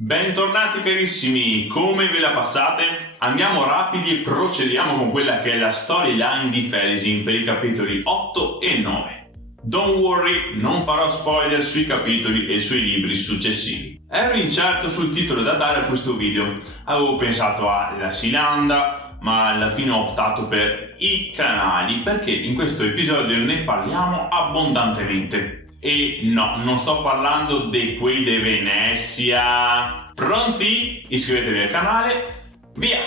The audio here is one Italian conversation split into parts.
Bentornati carissimi, come ve la passate? Andiamo rapidi e procediamo con quella che è la storyline di Felisin per i capitoli 8 e 9. Don't worry, non farò spoiler sui capitoli e sui libri successivi. Ero incerto sul titolo da dare a questo video, avevo pensato alla Silanda, ma alla fine ho optato per i canali perché in questo episodio ne parliamo abbondantemente. E no, non sto parlando di quei de Venezia. Pronti? Iscrivetevi al canale, via!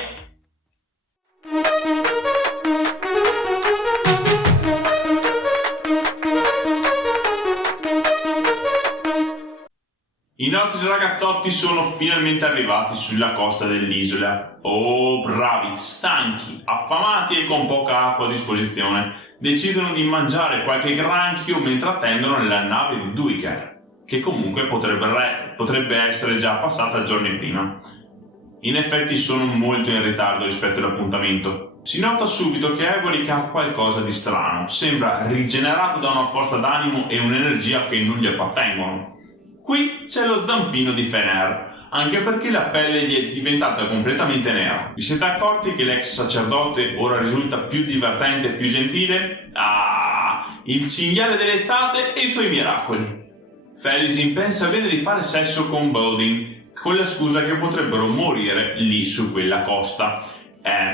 I nostri ragazzotti sono finalmente arrivati sulla costa dell'isola. Oh, bravi, stanchi, affamati e con poca acqua a disposizione, decidono di mangiare qualche granchio mentre attendono la nave di Duiker, che comunque potrebbe essere già passata giorni prima. In effetti sono molto in ritardo rispetto all'appuntamento. Si nota subito che Eboric ha qualcosa di strano, sembra rigenerato da una forza d'animo e un'energia che non gli appartengono. Qui c'è lo zampino di Fener, anche perché la pelle gli è diventata completamente nera. Vi siete accorti che l'ex sacerdote ora risulta più divertente e più gentile? Ah, il cinghiale dell'estate e i suoi miracoli. Felisin pensa bene di fare sesso con Bodin, con la scusa che potrebbero morire lì su quella costa.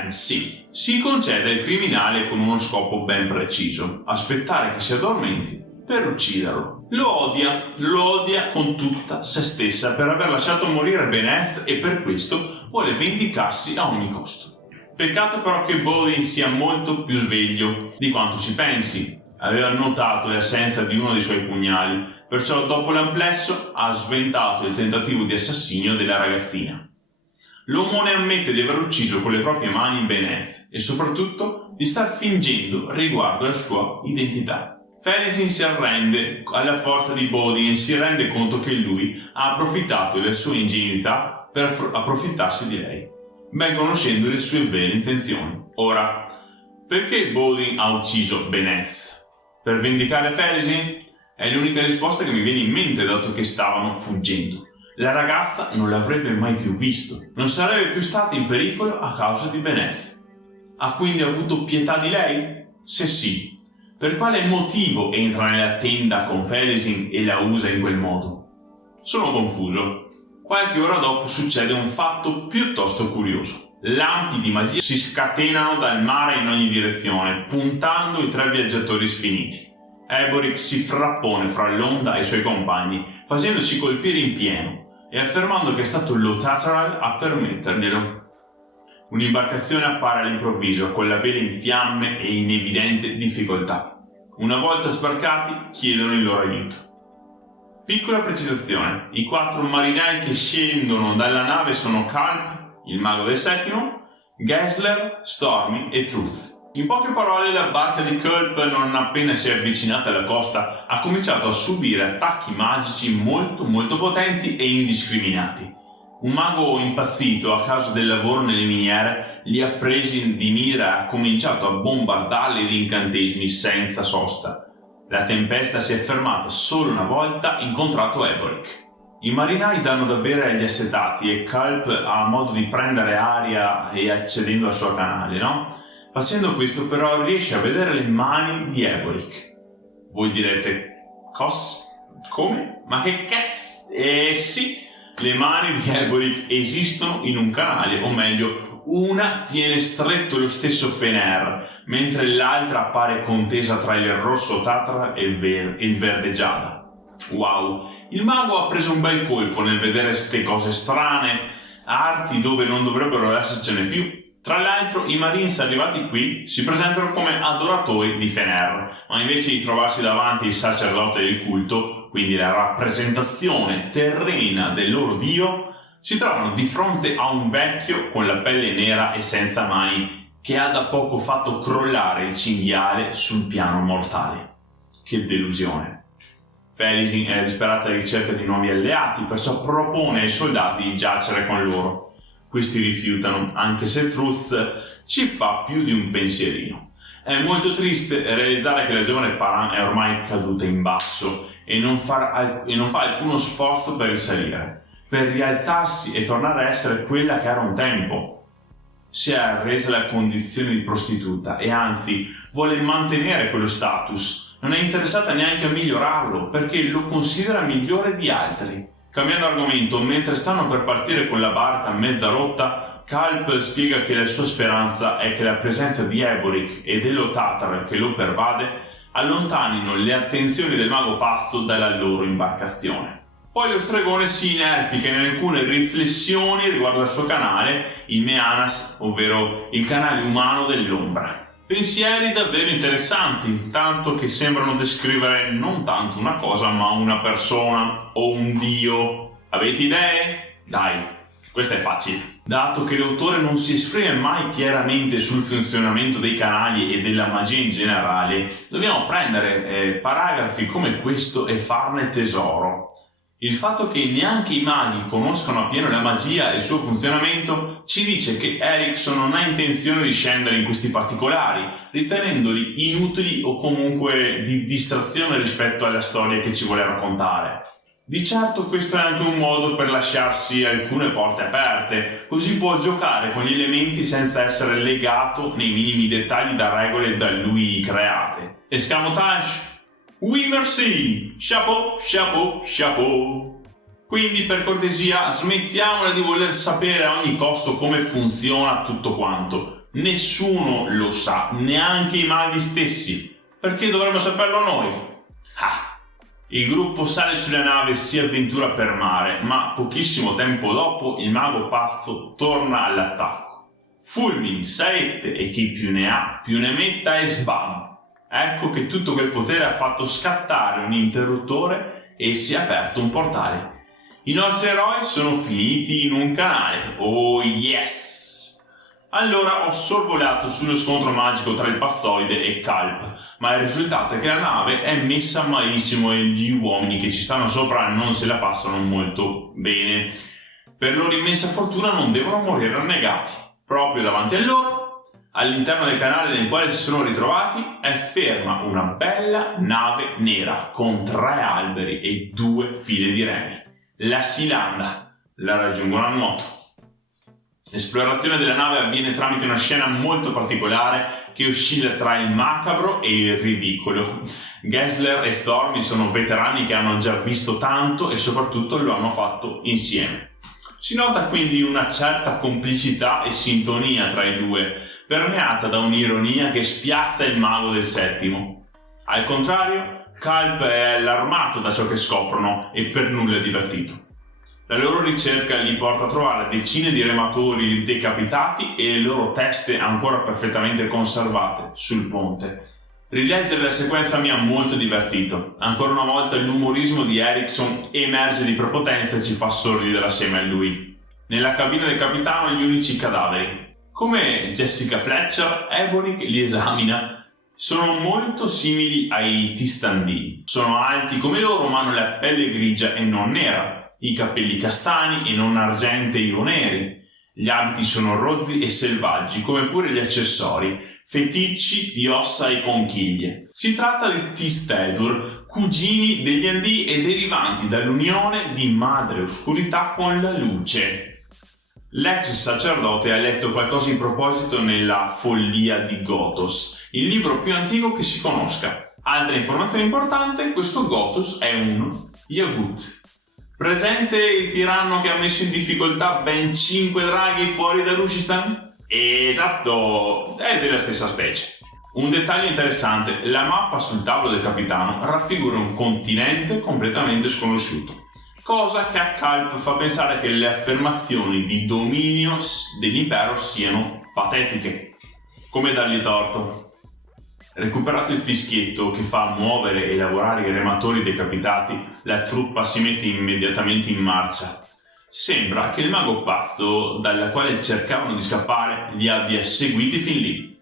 Sì, si concede il criminale con uno scopo ben preciso: aspettare che si addormenti per ucciderlo. Lo odia con tutta se stessa per aver lasciato morire Beneth e per questo vuole vendicarsi a ogni costo. Peccato però che Bodin sia molto più sveglio di quanto si pensi. Aveva notato l'assenza di uno dei suoi pugnali, perciò dopo l'amplesso ha sventato il tentativo di assassinio della ragazzina. L'omone ammette di aver ucciso con le proprie mani Beneth e soprattutto di star fingendo riguardo alla sua identità. Felisin si arrende alla forza di Bodin e si rende conto che lui ha approfittato della sua ingenuità per approfittarsi di lei, ben conoscendo le sue vere intenzioni. Ora, perché Bodin ha ucciso Beneth? Per vendicare Felisin? È l'unica risposta che mi viene in mente, dato che stavano fuggendo. La ragazza non l'avrebbe mai più visto, non sarebbe più stata in pericolo a causa di Beneth. Ha quindi avuto pietà di lei? Se sì, per quale motivo entra nella tenda con Felisin e la usa in quel modo? Sono confuso. Qualche ora dopo succede un fatto piuttosto curioso. Lampi di magia si scatenano dal mare in ogni direzione, puntando i tre viaggiatori sfiniti. Eboric si frappone fra l'onda e i suoi compagni, facendosi colpire in pieno e affermando che è stato l'Otatral a permetterglielo. Un'imbarcazione appare all'improvviso con la vela in fiamme e in evidente difficoltà. Una volta sbarcati chiedono il loro aiuto. Piccola precisazione: i 4 marinai che scendono dalla nave sono Kalp, il mago del settimo, Gessler, Stormy e Truth. In poche parole, la barca di Kulp, non appena si è avvicinata alla costa, ha cominciato a subire attacchi magici molto potenti e indiscriminati. Un mago impazzito a causa del lavoro nelle miniere li ha presi di mira e ha cominciato a bombardarli di incantesimi senza sosta. La tempesta si è fermata solo una volta incontrato Eboric. I marinai danno da bere agli assetati e Kulp ha modo di prendere aria e accedendo al suo canale, no? Facendo questo però riesce a vedere le mani di Eboric. Voi direte: cosa? Come? Ma che cazzo? Sì! Le mani di Eboric esistono in un canale, o meglio, una tiene stretto lo stesso Fener, mentre l'altra appare contesa tra il rosso Tatra e il verde Giada. Wow, il mago ha preso un bel colpo nel vedere ste cose strane, arti dove non dovrebbero essercene più. Tra l'altro, i Marines arrivati qui si presentano come adoratori di Fener, ma invece di trovarsi davanti il sacerdote del culto, quindi la rappresentazione terrena del loro dio, si trovano di fronte a un vecchio con la pelle nera e senza mani che ha da poco fatto crollare il cinghiale sul piano mortale. Che delusione! Felisin è disperata ricerca di nuovi alleati, perciò propone ai soldati di giacere con loro. Questi rifiutano, anche se Truth ci fa più di un pensierino. È molto triste realizzare che la giovane Paran è ormai caduta in basso e non fa alcuno sforzo per risalire. per rialzarsi e tornare a essere quella che era un tempo. Si è arresa alle condizioni di prostituta e anzi vuole mantenere quello status. Non è interessata neanche a migliorarlo perché lo considera migliore di altri. Cambiando argomento, mentre stanno per partire con la barca mezza rotta, Culp spiega che la sua speranza è che la presenza di Eboric e dello Tatar che lo pervade allontanino le attenzioni del mago pazzo dalla loro imbarcazione. Poi lo stregone si inerpica in alcune riflessioni riguardo al suo canale, il Meanas, ovvero il canale umano dell'ombra. Pensieri davvero interessanti, tanto che sembrano descrivere non tanto una cosa ma una persona o un dio. Avete idee? Dai, questa è facile. Dato che l'autore non si esprime mai chiaramente sul funzionamento dei canali e della magia in generale, dobbiamo prendere paragrafi come questo e farne tesoro. Il fatto che neanche i maghi conoscano appieno la magia e il suo funzionamento ci dice che Erickson non ha intenzione di scendere in questi particolari, ritenendoli inutili o comunque di distrazione rispetto alla storia che ci vuole raccontare. Di certo questo è anche un modo per lasciarsi alcune porte aperte, così può giocare con gli elementi senza essere legato nei minimi dettagli da regole da lui create. Escamotage? Oui merci! Chapeau, chapeau, chapeau! Quindi per cortesia smettiamola di voler sapere a ogni costo come funziona tutto quanto. Nessuno lo sa, neanche i maghi stessi. Perché dovremmo saperlo noi? Ah! Il gruppo sale sulla nave e si avventura per mare, ma pochissimo tempo dopo il mago pazzo torna all'attacco. Fulmini, saette e chi più ne ha più ne metta e sbam! Ecco che tutto quel potere ha fatto scattare un interruttore e si è aperto un portale. I nostri eroi sono finiti in un canale. Oh yes! Allora ho sorvolato sullo scontro magico tra il pazzoide e Culp, ma il risultato è che la nave è messa malissimo e gli uomini che ci stanno sopra non se la passano molto bene. Per loro immensa fortuna non devono morire annegati. Proprio davanti a loro, all'interno del canale nel quale si sono ritrovati, è ferma una bella nave nera con 3 alberi e 2 file di remi. La Silanda. La raggiungono a nuoto. L'esplorazione della nave avviene tramite una scena molto particolare che oscilla tra il macabro e il ridicolo. Gessler e Stormy sono veterani che hanno già visto tanto e soprattutto lo hanno fatto insieme. Si nota quindi una certa complicità e sintonia tra i due, permeata da un'ironia che spiazza il mago del settimo. Al contrario, Culp è allarmato da ciò che scoprono e per nulla divertito. La loro ricerca li porta a trovare decine di rematori decapitati e le loro teste ancora perfettamente conservate sul ponte. Rileggere la sequenza mi ha molto divertito. Ancora una volta l'umorismo di Erickson emerge di prepotenza e ci fa sorridere assieme a lui. Nella cabina del capitano gli unici cadaveri. Come Jessica Fletcher, Eboric li esamina. Sono molto simili ai Tistandini. Sono alti come loro ma hanno la pelle grigia e non nera, i capelli castani e non argentei o neri. Gli abiti sono rozzi e selvaggi, come pure gli accessori, feticci di ossa e conchiglie. Si tratta di Tistedur, cugini degli Andì e derivanti dall'unione di madre oscurità con la luce. L'ex sacerdote ha letto qualcosa in proposito nella Follia di Gothos, il libro più antico che si conosca. Altra informazione importante, questo Gothos è un Yagut. Presente il tiranno che ha messo in difficoltà ben 5 draghi fuori da Rushistan? Esatto, è della stessa specie. Un dettaglio interessante, la mappa sul tavolo del capitano raffigura un continente completamente sconosciuto, cosa che a Culp fa pensare che le affermazioni di dominio dell'impero siano patetiche. Come dargli torto? Recuperato il fischietto che fa muovere e lavorare i rematori decapitati, la truppa si mette immediatamente in marcia. Sembra che il mago pazzo, dalla quale cercavano di scappare, li abbia seguiti fin lì.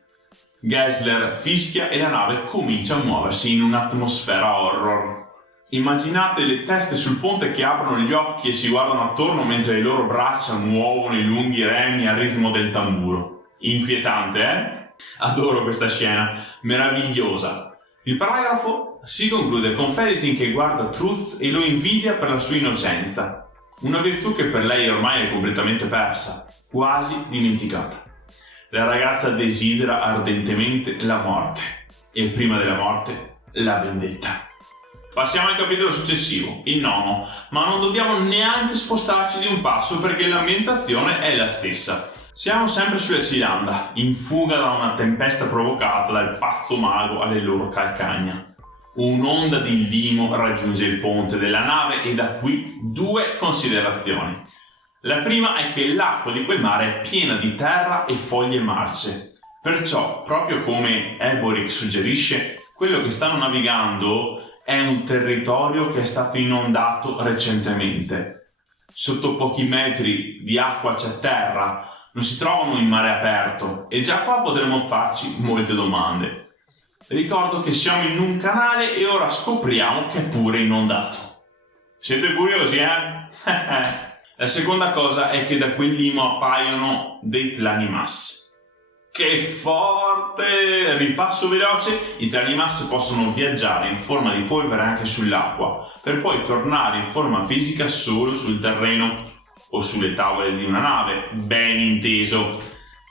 Gessler fischia e la nave comincia a muoversi in un'atmosfera horror. Immaginate le teste sul ponte che aprono gli occhi e si guardano attorno mentre le loro braccia muovono i lunghi remi al ritmo del tamburo. Inquietante, eh? Adoro questa scena, meravigliosa. Il paragrafo si conclude con Ferisin che guarda Truth e lo invidia per la sua innocenza. una virtù che per lei ormai è completamente persa, quasi dimenticata. La ragazza desidera ardentemente la morte e prima della morte la vendetta. Passiamo al capitolo successivo, il 9, ma non dobbiamo neanche spostarci di un passo perché l'ambientazione è la stessa. Siamo sempre sulla Islanda, in fuga da una tempesta provocata dal pazzo mago alle loro calcagna. Un'onda di limo raggiunge il ponte della nave e da qui 2 considerazioni. La prima è che l'acqua di quel mare è piena di terra e foglie marce. Perciò, proprio come Eboric suggerisce, quello che stanno navigando è un territorio che è stato inondato recentemente. Sotto pochi metri di acqua c'è terra, non si trovano in mare aperto e già qua potremo farci molte domande. Ricordo che siamo in un canale e ora scopriamo che è pure inondato. Siete curiosi, eh? La seconda cosa è che da quel limo appaiono dei tlanimas. Che forte! Ripasso veloce, i tlanimas possono viaggiare in forma di polvere anche sull'acqua, per poi tornare in forma fisica solo sul terreno o sulle tavole di una nave, ben inteso.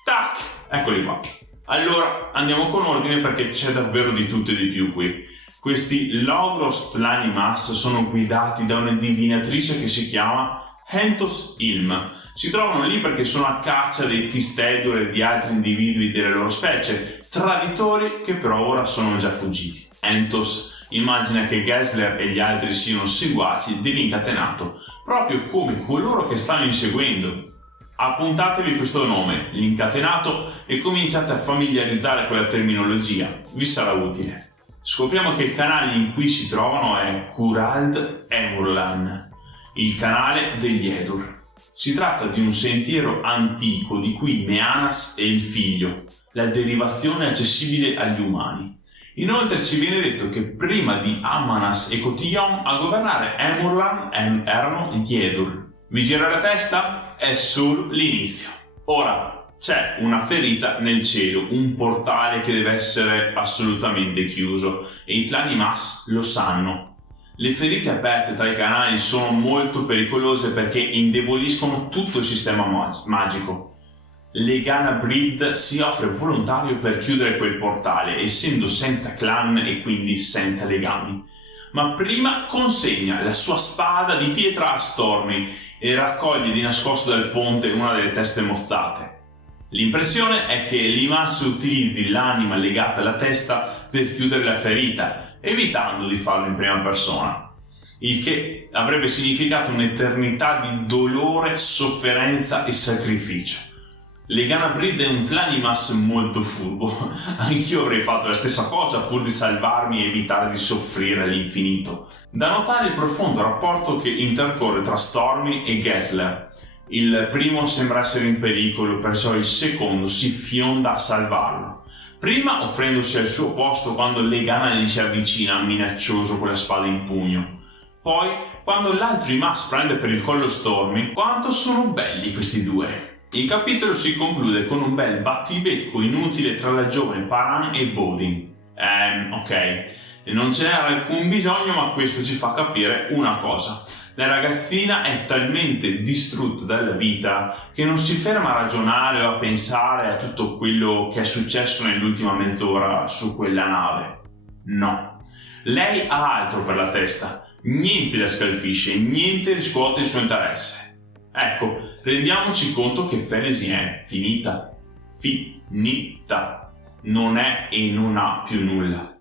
Tac! Eccoli qua. Allora, andiamo con ordine perché c'è davvero di tutto e di più qui. Questi Logros tlanimas sono guidati da una divinatrice che si chiama Hentos Ilm. Si trovano lì perché sono a caccia dei Tistedor e di altri individui delle loro specie, traditori che però ora sono già fuggiti. Hentos immagina che Gessler e gli altri siano seguaci dell'incatenato, proprio come coloro che stanno inseguendo. Appuntatevi questo nome, l'incatenato, e cominciate a familiarizzare con la terminologia, vi sarà utile. Scopriamo che il canale in cui si trovano è Curald Emurlan, il canale degli Edur. Si tratta di un sentiero antico di cui Meanas è il figlio, la derivazione accessibile agli umani. Inoltre ci viene detto che prima di Ammanas e Cotillon a governare Emurlan erano gli Edur. Vi gira la testa? È solo l'inizio. Ora, c'è una ferita nel cielo, un portale che deve essere assolutamente chiuso e i tlanimas lo sanno. Le ferite aperte tra i canali sono molto pericolose perché indeboliscono tutto il sistema magico. Legana Brid si offre volontario per chiudere quel portale, essendo senza clan e quindi senza legami. Ma prima consegna la sua spada di pietra a Stormy e raccoglie di nascosto dal ponte una delle teste mozzate. L'impressione è che Limas utilizzi l'anima legata alla testa per chiudere la ferita, evitando di farlo in prima persona, il che avrebbe significato un'eternità di dolore, sofferenza e sacrificio. Legana Brid è un tlanimas molto furbo, anch'io avrei fatto la stessa cosa pur di salvarmi e evitare di soffrire all'infinito. Da notare il profondo rapporto che intercorre tra Stormy e Gessler. Il primo sembra essere in pericolo, perciò il secondo si fionda a salvarlo. Prima offrendosi al suo posto quando Legana gli si avvicina minaccioso con la spada in pugno. Poi, quando l'altro Imas prende per il collo Stormy, quanto sono belli questi due! Il capitolo si conclude con un bel battibecco inutile tra la giovane Paran e Bodin. Ok, non ce n'era alcun bisogno, ma questo ci fa capire una cosa. La ragazzina è talmente distrutta dalla vita che non si ferma a ragionare o a pensare a tutto quello che è successo nell'ultima mezz'ora su quella nave. No, lei ha altro per la testa, niente la scalfisce, niente riscuote il suo interesse. Ecco, rendiamoci conto che Fenesi è finita, non è e non ha più nulla.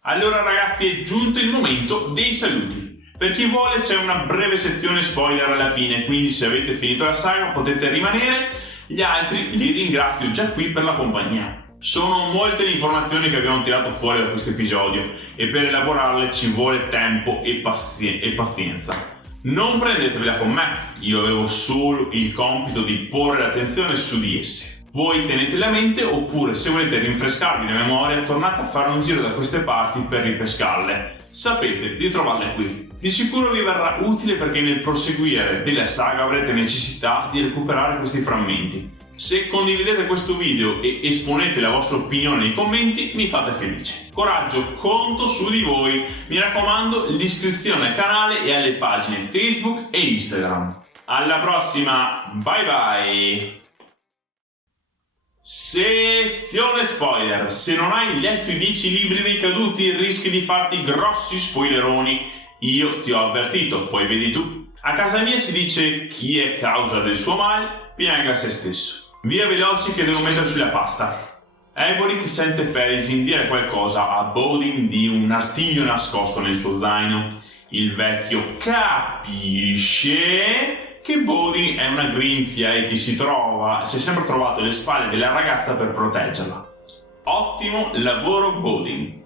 Allora ragazzi, è giunto il momento dei saluti. Per chi vuole c'è una breve sezione spoiler alla fine, quindi se avete finito la saga potete rimanere, gli altri li ringrazio già qui per la compagnia. Sono molte le informazioni che abbiamo tirato fuori da questo episodio e per elaborarle ci vuole tempo e pazienza. Non prendetevela con me, io avevo solo il compito di porre l'attenzione su di esse. Voi tenetele a mente oppure se volete rinfrescarvi la memoria tornate a fare un giro da queste parti per ripescarle. Sapete di trovarle qui. Di sicuro vi verrà utile perché nel proseguire della saga avrete necessità di recuperare questi frammenti. Se condividete questo video e esponete la vostra opinione nei commenti, mi fate felice. Coraggio, conto su di voi. Mi raccomando, l'iscrizione al canale e alle pagine Facebook e Instagram. Alla prossima, bye bye! Sezione spoiler. Se non hai letto i 10 libri dei caduti rischi di farti grossi spoileroni. Io ti ho avvertito, poi vedi tu. A casa mia si dice: chi è causa del suo male, pianga se stesso. Via veloci che devo mettere sulla pasta. Eboric sente Felisin dire qualcosa a Bodin di un artiglio nascosto nel suo zaino. Il vecchio capisce che Bodin è una grinfia e che si è sempre trovato alle spalle della ragazza per proteggerla. Ottimo lavoro, Bodin.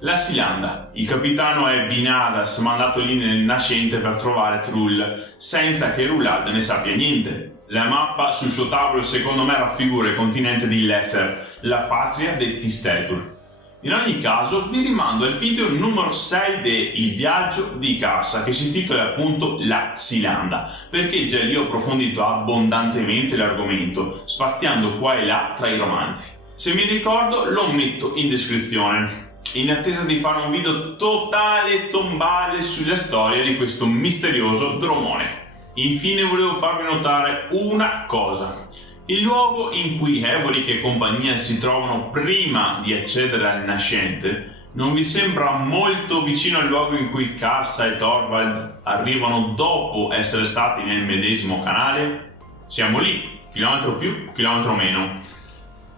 La Silanda. Il capitano è Binadas, mandato lì nel nascente per trovare Trull, senza che Rulad ne sappia niente. La mappa sul suo tavolo secondo me raffigura il continente di Lether, la patria dei Tistetur. In ogni caso vi rimando al video numero 6 de Il viaggio di Carsa, che si intitola appunto La Silanda, perché già lì ho approfondito abbondantemente l'argomento, spaziando qua e là tra i romanzi. Se mi ricordo lo metto in descrizione, in attesa di fare un video totale tombale sulla storia di questo misterioso dromone. Infine volevo farvi notare una cosa. Il luogo in cui Eboric e compagnia si trovano prima di accedere al nascente non vi sembra molto vicino al luogo in cui Karsa e Thorvald arrivano dopo essere stati nel medesimo canale? Siamo lì, chilometro più, chilometro meno.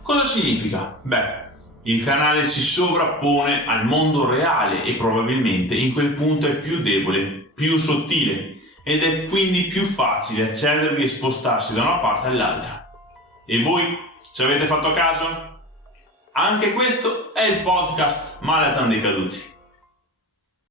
Cosa significa? Beh, il canale si sovrappone al mondo reale e probabilmente in quel punto è più debole, più sottile, ed è quindi più facile accedervi e spostarsi da una parte all'altra. E voi ci avete fatto caso? Anche questo è il podcast Malatan dei Caduti.